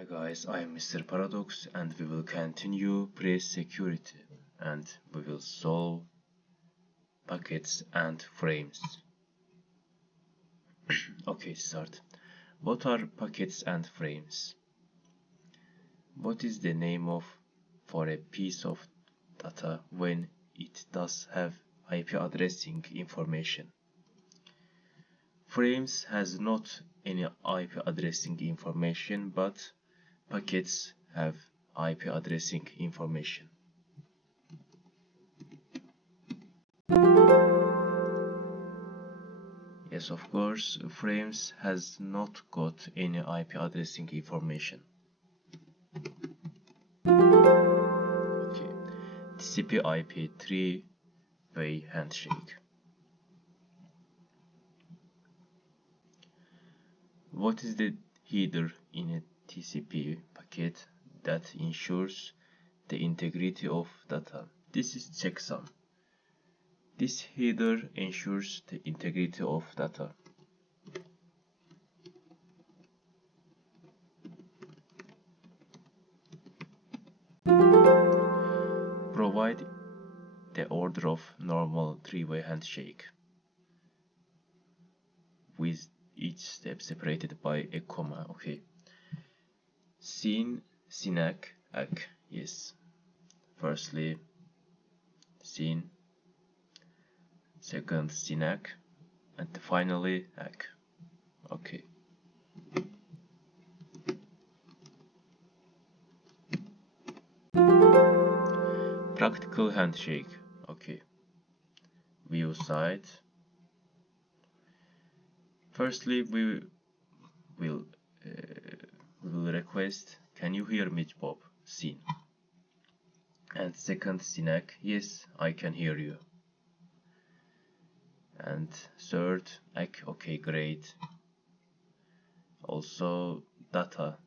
Hi guys, I am Mr. Paradox and we will continue press security and we will solve packets and frames. Okay, start. What are packets and frames? What is the name of for a piece of data when it does have IP addressing information? Frames has not any IP addressing information, but packets have IP addressing information. Yes, of course, frames has not got any IP addressing information. Okay, TCP/IP three-way handshake. What is the header in a TCP packet that ensures the integrity of data? This is checksum. This header ensures the integrity of data. Provide the order of normal three-way handshake with each step separated by a comma. Okay. Syn, synac, ACK. Yes. Firstly, syn, second synac, and finally ACK. Okay. Practical handshake. Okay. View site. Firstly, we will request, can you hear me, Bob? Syn. And second synac, yes, I can hear you. And third, ACK, okay, great. Also data,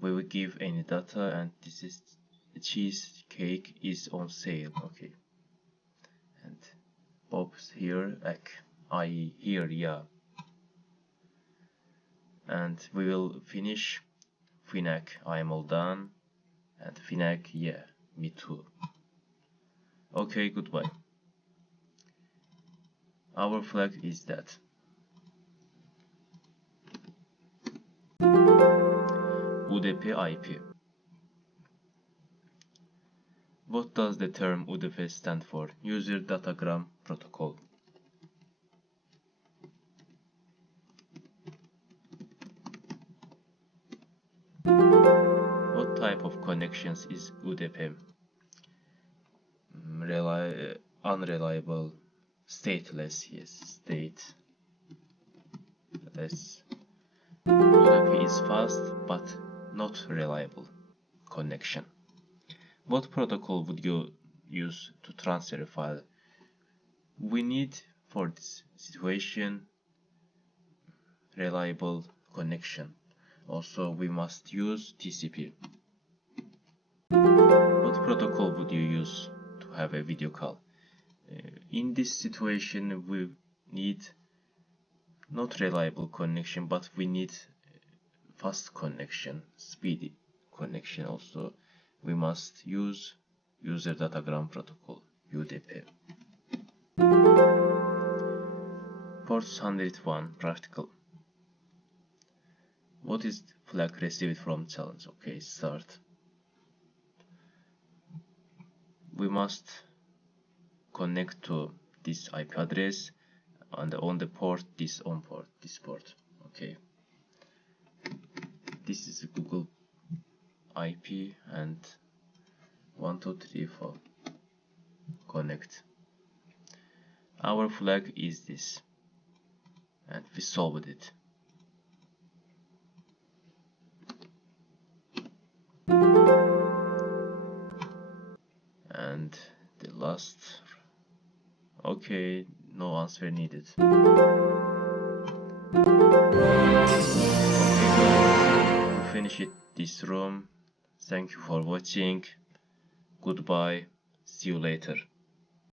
we will give any data, and this is cheesecake is on sale. Okay. And Bob's here, ACK, I hear, yeah. And we will finish Finac, I am all done, and Finac, yeah, me too. Okay, goodbye. Our flag is that. UDP IP. What does the term UDP stand for? User Datagram Protocol. What type of connections is UDP? Unreliable, stateless, yes, stateless. UDP is fast but not reliable connection. What protocol would you use to transfer a file? We need for this situation reliable connection. Also, we must use TCP. What protocol would you use to have a video call? In this situation, we need not reliable connection, but we need fast connection, speedy connection. Also, we must use User Datagram Protocol, UDP. Port 101, practical. What is flag received from challenge? Okay, start. We must connect to this IP address and on the port, this port. Okay. This is Google IP and 1, 2, 3, 4. Connect. Our flag is this, and we solved it. And the last, okay, no answer needed. Okay guys, we finish this room. Thank you for watching. Goodbye, see you later.